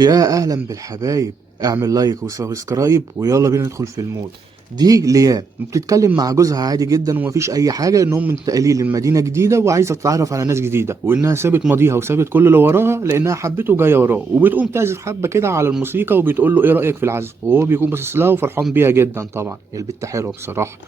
يا اهلا بالحبايب، اعمل لايك وسبسكرايب ويلا بينا ندخل في المود. دي ليام بتتكلم مع جوزها عادي جدا ومفيش اي حاجه، انهم منتقلين لمدينه جديده وعايزه تتعرف على ناس جديده، وانها سابت ماضيها وسابت كل اللي وراها لانها حبته جايه وراه، وبتقوم تعزف حبه كده على الموسيقى وبتقول له ايه رايك في العزف، وهو بيكون باصص لها وفرحان بيها جدا. طبعا البت حلوه بصراحه.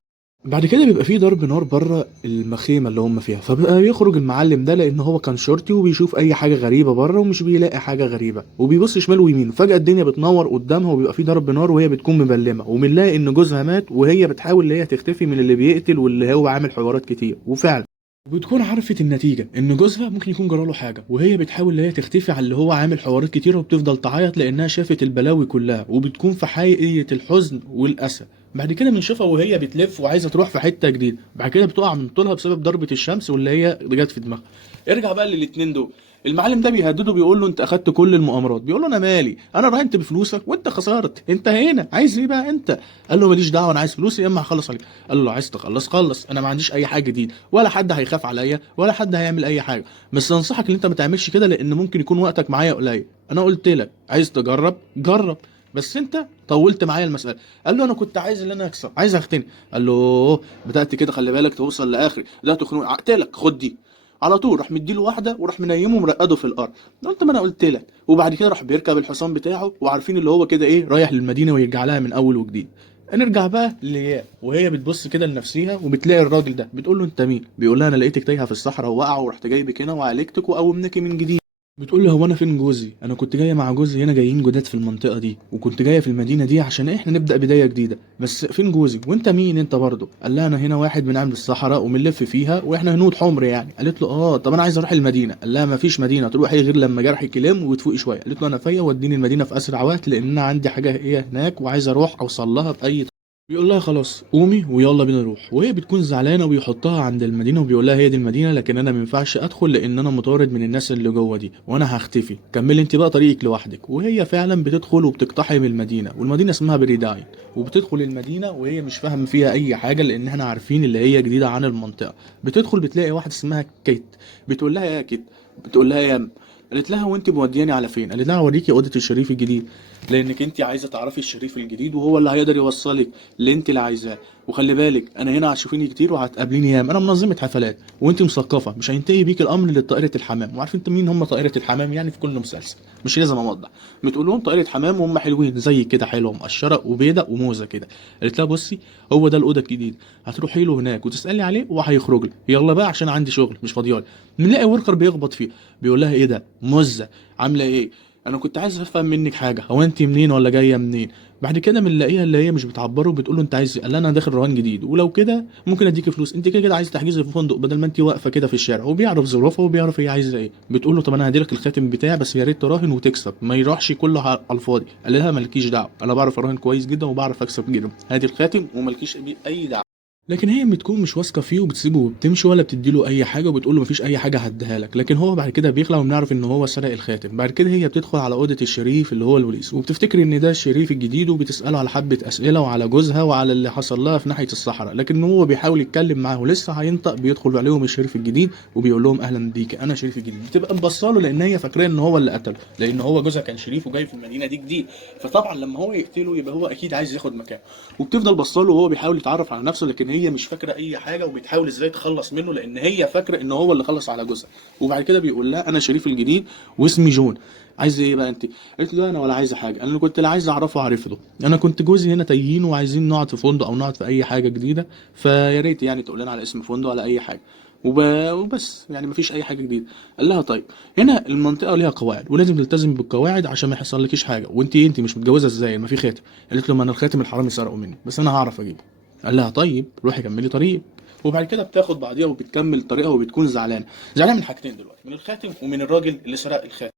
بعد كده بيبقى فيه ضرب نار بره المخيمة اللي هم فيها، فبقى بيخرج المعلم ده لان هو كان شرطي وبيشوف اي حاجة غريبة بره ومش بيلاقي حاجة غريبة، وبيبص شمال ويمين، فجأة الدنيا بتنور قدامها وبيبقى فيه ضرب نار وهي بتكون مبلمة، وبنلاقي ان جوزها مات وهي بتحاول ان هي تختفي من اللي بيقتل واللي هو عامل حوارات كتير. وفعلا بتكون عرفت النتيجة ان جوزها ممكن يكون جراله حاجة، وهي بتحاول ان هي تختفي على اللي هو عامل حوارات كتيرة، وبتفضل تعيط لانها شافت البلاوي كلها، وبتكون في حقيقة الحزن والأسى. بعد كده بنشوفها وهي بتلف وعايزة تروح في حتة جديدة، بعد كده بتقع من طولها بسبب ضربة الشمس واللي هي جت في دماغها. ارجع بقى للاتنين دول. المعلم ده بيهدده بيقول له انت اخدت كل المؤامرات، بيقول له انا مالي، انا راهنت بفلوسك وانت خسرت، انت هنا عايز ايه بقى انت؟ قال له ماليش دعوه، انا عايز فلوسي يا اما هخلص عليك. قال له عايز تخلص خلص، انا ما عنديش اي حاجه جديده ولا حد هيخاف عليا ولا حد هيعمل اي حاجه، بس انصحك ان انت ما تعملش كده لان ممكن يكون وقتك معايا قليل. انا قلت لك عايز تجرب جرب، بس انت طولت معايا المساله. قال له انا كنت عايز ان انا اكسب، عايز اختني. قال له "أوه، بدات كده خلي بالك توصل لاخري، ده تخنق عقتلك، خد دي". على طول راح مديله واحده وراح منيمه ومرقده في الارض. قلت ما انا قلت لك. وبعد كده راح بيركب الحصان بتاعه، وعارفين اللي هو كده ايه رايح للمدينه ويرجع لها من اول وجديد. نرجع بقى للياء وهي بتبص كده لنفسها وبتلاقي الراجل ده، بتقول له انت مين؟ بيقول لها انا لقيتك تايهه في الصحراء وواقعه ورحت جايبك هنا وعالجتك وقومناك من جديد. بتقول له هو انا فين جوزي؟ انا كنت جايه مع جوزي هنا، جايين جداد في المنطقه دي، وكنت جايه في المدينه دي عشان احنا نبدا بدايه جديده، بس فين جوزي؟ وانت مين انت برضه؟ قال لها انا هنا واحد من عامل الصحراء وبنلف فيها واحنا هنود حمر يعني. قالت له اه طب انا عايز اروح المدينه. قال لها ما فيش مدينه تروحي غير لما جرحك يلم وتفوقي شويه. قالت له انا فيا وديني المدينه في اسرع وقت لان انا عندي حاجه هي هناك وعايز اروح اوصل لها باي. بيقول لها خلاص قومي ويلا بينا نروح، وهي بتكون زعلانه وبيحطها عند المدينه وبيقول لها هي دي المدينه لكن انا ما ينفعش ادخل لان انا مطارد من الناس اللي جوه دي وانا هختفي، كملي انت بقى طريقك لوحدك. وهي فعلا بتدخل وبتقتحم المدينه، والمدينه اسمها بريداين، وبتدخل المدينه وهي مش فاهم فيها اي حاجه لان احنا عارفين اللي هي جديده عن المنطقه. بتدخل بتلاقي واحده اسمها كيت، بتقول لها يا كيت، بتقول لها يا. قالت لها وانت مودياني على فين؟ قالت لها اوريكي اوضه الشريف الجديد، لانك انت عايزه تعرفي الشريف الجديد وهو اللي هيقدر يوصلك اللي انت اللي عايزاه. وخلي بالك انا هنا هتشوفيني كتير وهتقابليني ياما، انا منظمه حفلات وانت مثقفه، مش هينتهي بيك الامر لطائره الحمام. وعارف انت مين هم طائره الحمام يعني في كل مسلسل، مش لازم اوضح. بتقول لهم طائره حمام وهم حلوين زي كده، حلوه مقشره وبيضه وموزه كده. قالت لها بصي هو ده الاوضه الجديد، هتروحي له هناك وتسالي عليه وهيخرج لك، يلا بقى عشان عندي شغل مش فاضيالي. بنلاقي وركر بيخبط فيه، بيقول لها ايه ده مزه، عامله ايه؟ انا كنت عايز افهم منك حاجه، هو انت منين ولا جايه منين؟ بعد كده بنلاقيها اللي هي مش بتعبره، بتقول له انت عايز إيه؟ قال لها انا داخل رهان جديد ولو كده ممكن اديك فلوس، انت كده كده عايز تحجزي في فندق بدل ما انت واقفه كده في الشارع. وبيعرف ظروفها وبيعرف هي عايزه ايه. بتقول له طب انا هديلك الخاتم بتاعي بس يا ريت تراهن وتكسب، ما يروحش كله على الفاضي. قال لها مالكيش دعوه، انا بعرف اراهن كويس جدا وبعرف اكسب جدا، هادي الخاتم ومالكيش بيه اي دعوه. لكن هي بتكون مش واثقه فيه وبتسيبه وبتمشي ولا بتديله اي حاجه، وبتقول له مفيش اي حاجه هديها لك. لكن هو بعد كده بيخلع وبنعرف ان هو سرق الخاتم. بعد كده هي بتدخل على اوضه الشريف اللي هو البوليس وبتفتكر ان ده الشريف الجديد، وبتساله على حبه اسئله وعلى جوزها وعلى اللي حصل لها في ناحيه الصحراء. لكن هو بيحاول يتكلم معاه ولسه هينطق، بيدخل عليهم الشريف الجديد وبيقول لهم اهلا بيك انا شريف الجديد. بتبقى مبصاله لان هي فاكراه ان هو اللي قتله لان هو جوزها كان شريف وجاي في المدينه دي جديد، فطبعا لما هو يقتله يبقى هو اكيد عايز ياخد مكانه. وبتفضل بصاله وهو بيحاول يتعرف على نفسه لكن هي مش فاكره اي حاجه، وبتحاول ازاي تخلص منه لان هي فاكره ان هو اللي خلص على جوزها. وبعد كده بيقول لها انا شريف الجديد واسمي جون، عايزه ايه بقى انت؟ قالت له انا ولا عايزه حاجه، انا كنت لا عايز اعرفه عرفته، انا كنت جوزي هنا تايهين وعايزين نقعد في فندق او نقعد في اي حاجه جديده، فيا ريت يعني تقول لنا على اسم فندق على اي حاجه. وبس يعني مفيش اي حاجه جديده. قال لها طيب هنا المنطقه ليها قواعد ولازم تلتزم بالقواعد عشان ما يحصلكيش حاجه، وانت مش متجوزه ازاي ما في خاتم؟ قالت له ما انا الخاتم الحرامي سرقه مني بس انا هعرف اجيبه. قال لها طيب روحي كملي طريق. وبعد كده بتاخد بعضيها وبتكمل طريقها وبتكون زعلانه، زعلانه من حاجتين دلوقتي، من الخاتم ومن الراجل اللي سرق الخاتم.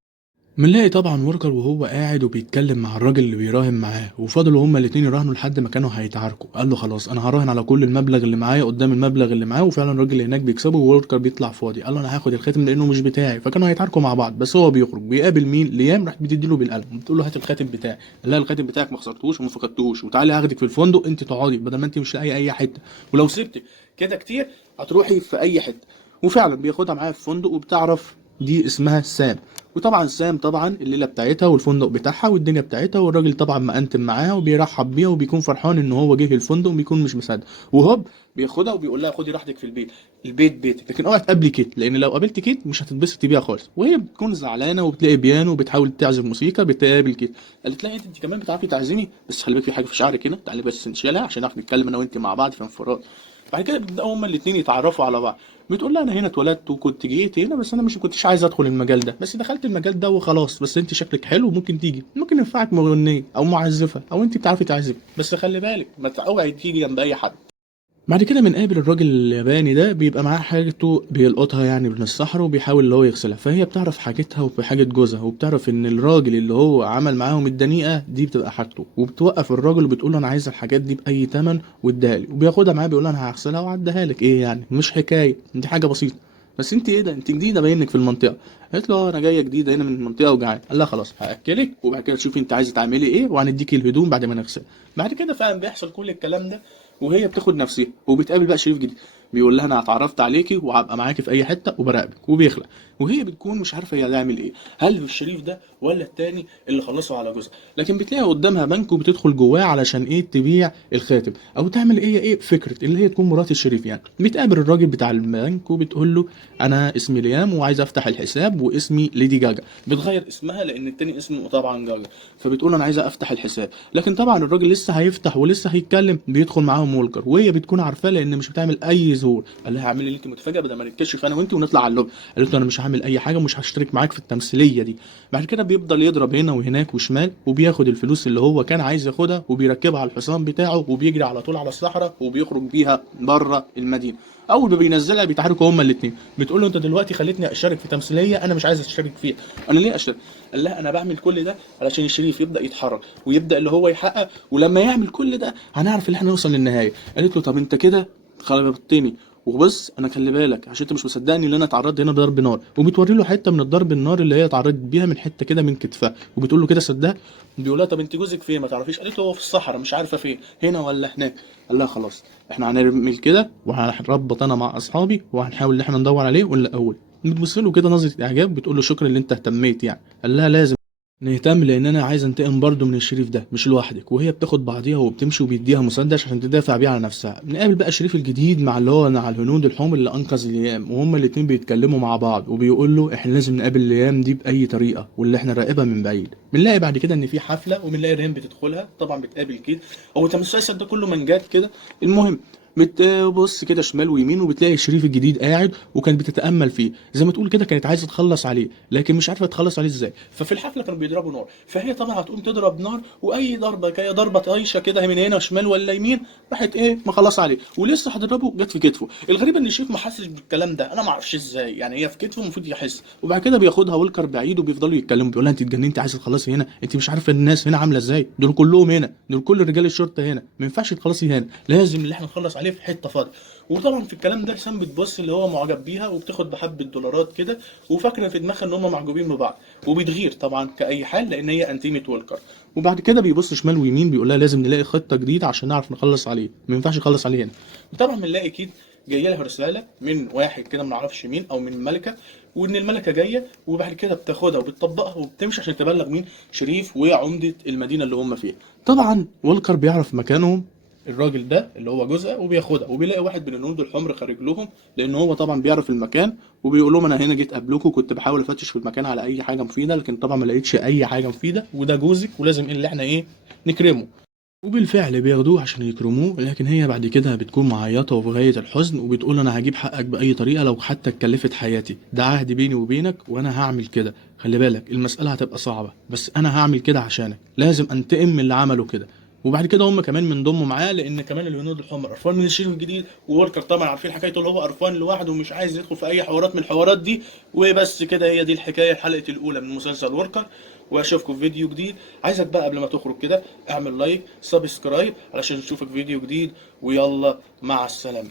بنلاقي طبعا وركر وهو قاعد وبيتكلم مع الراجل اللي بيراهن معاه، وفضلوا هما الاتنين يراهنوا لحد ما كانوا هيتعاركوا. قال له خلاص انا هراهن على كل المبلغ اللي معايا قدام المبلغ اللي معاه، وفعلا الراجل اللي هناك بيكسبه ووركر بيطلع فاضي. قال له انا هاخد الخاتم لانه مش بتاعي، فكانوا هيتعاركوا مع بعض. بس هو بيخرج بيقابل مين؟ ليام، راح بتديله بالقلم بتقول له هات الخاتم بتاعي. قال لها الخاتم بتاعك ما خسرتوش وما فقدتوش، وتعالي هاخدك في الفندق انت تقعدي بدل ما انت مش لاقي اي حته، ولو سبتك كده كتير هتروحي في اي حته. وفعلا بياخدها معاه في فندق وبتعرف دي اسمها سام. وطبعا سام طبعا الليله بتاعتها والفندق بتاعها والدنيا بتاعتها، والراجل طبعا مقنتم معاها وبيرحب بيها وبيكون فرحان ان هو جه الفندق وبيكون مش مصدق، وهوب بياخدها وبيقول لها خدي راحتك في البيت، البيت بيتك، لكن اوعي تقابلي كيت، لان لو قابلت كيت مش هتتبسطي بيها خالص. وهي بتكون زعلانه وبتلاقي بيانو وبتحاول تعزف موسيقى، بتقابل كيت قالت لها انت كمان بتعرفي تعزمي، بس خلي بالك في حاجه في شعرك هنا، تعالي بس نشيلها عشان نعرف نتكلم انا وانت مع بعض في انفراد. بعد كده بيبداوا هما الاثنين يتعرفوا على بعض. بتقول لها انا هنا اتولدت وكنت جيت هنا، بس انا مش كنتش عايز ادخل المجال ده، بس دخلت المجال ده وخلاص، بس انت شكلك حلو وممكن تيجي، ممكن ينفعك مغنيه او معزفه او انت بتعرفي تعزفي، بس خلي بالك ما اوعي تيجي جنب اي حد. بعد كده بنقابل الراجل الياباني ده، بيبقى معاه حاجته بيلقطها يعني من الصحراء وبيحاول اللي هو يغسلها، فهي بتعرف حاجتها وحاجة جوزها، وبتعرف ان الراجل اللي هو عمل معاهم الدنيئة دي بتبقى حاجته، وبتوقف الراجل وبتقول له انا عايز الحاجات دي بأي تمن واديها لي، وبياخدها معاه بيقول له انا هغسلها وهعديها لك، ايه يعني مش حكاية، دي حاجة بسيطة. بس انت ايه ده، انت جديده باينك في المنطقه. قالت له انا جايه جديده هنا من المنطقه وجعان. قال لها خلاص هاكلك وبعد كده تشوفي انت عايزه تعملي ايه وهنديكي الهدوم بعد ما نغسل. بعد كده فعلا بيحصل كل الكلام ده، وهي بتاخد نفسها وبتقابل بقى شريف جديد، بيقول لها انا اتعرفت عليكي وهبقى معاكي في اي حته وبراقبك، وبيخلع. وهي بتكون مش عارفه هي هتعمل ايه، هل الشريف ده ولا التاني اللي خلصوا على جوزها، لكن بتلاقيها قدامها بنك وبتدخل جواه علشان ايه تبيع الخاتم او تعمل ايه فكره اللي هي تكون مرات الشريف يعني. بتقابل الراجل بتاع البنك وبتقول له انا اسمي ليام وعايز افتح الحساب واسمي ليدي جاجا، بتغير اسمها لان التاني اسمه طبعا جاجا، فبتقول له انا عايزه افتح الحساب. لكن طبعا الراجل لسه هيفتح ولسه هيتكلم، بيدخل معاهم وولكر وهي بتكون عارفاه لان مش بتعمل اي ظهور. قال لها اعملي اللي انت متفاجئه بدل ما نتكشف انا وانت ونطلع على اللوب. قالت له انا مش هعمل اي حاجه ومش هشترك معاك في التمثيليه دي. بعد كده بيفضل يضرب هنا وهناك وشمال، وبياخد الفلوس اللي هو كان عايز ياخدها وبيركبها على الحصان بتاعه وبيجري على طول على الصحراء وبيخرج بيها بره المدينه. اول ما بينزلها بيتحركوا هما الاثنين، بتقول له انت دلوقتي خليتني اشارك في تمثيليه انا مش عايز اشترك فيها. انا ليه اشترك؟ قال لها انا بعمل كل ده علشان الشريف يبدا يتحرك ويبدا اللي هو يحقق، ولما يعمل كل ده هنعرف ان احنا نوصل للنهايه. قالت له طب انت كده خربتني، وبص انا خلي بالك عشان انت مش مصدقني ان انا اتعرضت هنا بضرب نار، وبتوري له حته من الضرب النار اللي هي اتعرضت بيها من حته كده من كتفها، وبتقول له كده صدق. بيقول لها طب انت جوزك فين ما تعرفيش؟ قالت له هو في الصحراء مش عارفه فين، هنا ولا هناك. قال لها خلاص احنا هنعمل كده وهنربط انا مع اصحابي وهنحاول ان احنا ندور عليه ونلاقيه. بتبص له كده نظره اعجاب بتقول له شكرا ان انت اهتميت يعني. قال لها لازم نهتم لان انا عايز انتقم برضه من الشريف ده مش لوحدك. وهي بتاخد بعضيها وبتمشي وبيديها مسدس عشان تدافع بيه على نفسها. نقابل بقى شريف الجديد مع اللي هو مع الهنود الحمر اللي انقذ ليام، وهما الاتنين بيتكلموا مع بعض وبيقول له احنا لازم نقابل ليام دي باي طريقه واللي احنا نراقبها من بعيد. بنلاقي بعد كده ان في حفله وبنلاقي ريم بتدخلها، طبعا بتقابل كيد. هو المسلسل ده كله منجات كده. المهم بتبص كده شمال ويمين وبتلاقي الشريف الجديد قاعد وكانت بتتامل فيه زي ما تقول كده، كانت عايزه تخلص عليه لكن مش عارفه تخلص عليه ازاي. ففي الحفله كانوا بيضربوا نار، فهي طبعا هتقوم تضرب نار واي ضربه جايه ضربه طايشه كده من هنا شمال ولا يمين راحت ايه مخلص عليه، ولسه هتضربه جت في كتفه. الغريب ان الشريف ما حسش بالكلام ده، انا ما اعرفش ازاي يعني، هي في كتفه المفروض يحس. وبعد كده بياخدها ولكر بعيد وبيفضلوا يتكلموا، بيقول لها انت اتجننتي عايزه تخلصي هنا، انت مش عارفه الناس هنا عامله ازاي، دول كلهم هنا، دول كل رجال الشرطه هنا، ما ينفعش تخلصي هنا، لازم اللي احنا نخلص عليه في حته فاضيه. وطبعا في الكلام ده سام بتبص اللي هو معجب بيها وبتاخد بحبه دولارات كده وفاكره في دماغها ان هم معجبين ببعض، وبتغير طبعا كاي حال لان هي انتيمه وولكر. وبعد كده بيبص شمال ويمين بيقول لها لازم نلاقي خطه جديده عشان نعرف نخلص عليه، ما ينفعش نخلص عليه هنا. وطبعا بنلاقي كيد جايه لها رساله من واحد كده ما نعرفش مين او من الملكه، وان الملكه جايه وبعد كده بتاخدها وبتطبقها وبتمشي عشان تبلغ مين شريف وعمده المدينه اللي هم فيها. طبعا وولكر بيعرف مكانهم الراجل ده اللي هو جوزها وبياخدها، وبيلاقي واحد من الهنود الحمر خارج لهم لان هو طبعا بيعرف المكان، وبيقول لهم انا هنا جيت قبلكم كنت بحاول افتش في المكان على اي حاجه مفيده لكن طبعا ما لقيتش اي حاجه مفيده، وده جوزك ولازم اللي احنا ايه نكرمه. وبالفعل بياخدوه عشان يكرموه، لكن هي بعد كده بتكون معيطة وفي غاية الحزن وبتقول أنا هجيب حقك بأي طريقة لو حتى اتكلفت حياتي، ده عهد بيني وبينك وأنا هعمل كده، خلي بالك المسألة هتبقى صعبة بس أنا هعمل كده عشانك، لازم أنتقم من اللي عمله كده. وبعد كده هم كمان بينضموا معاه لان كمان الهنود الحمر قرفان من الشريف الجديد، ووركر طبعا عارفين حكايته اللي هو قرفان لوحده ومش عايز يدخل في اي حوارات من الحوارات دي. وبس كده هي دي الحكايه الحلقه الاولى من مسلسل وركر، واشوفكم في فيديو جديد. عايزك بقى قبل ما تخرج كده اعمل لايك سبسكرايب علشان نشوفك فيديو جديد، ويلا مع السلامه.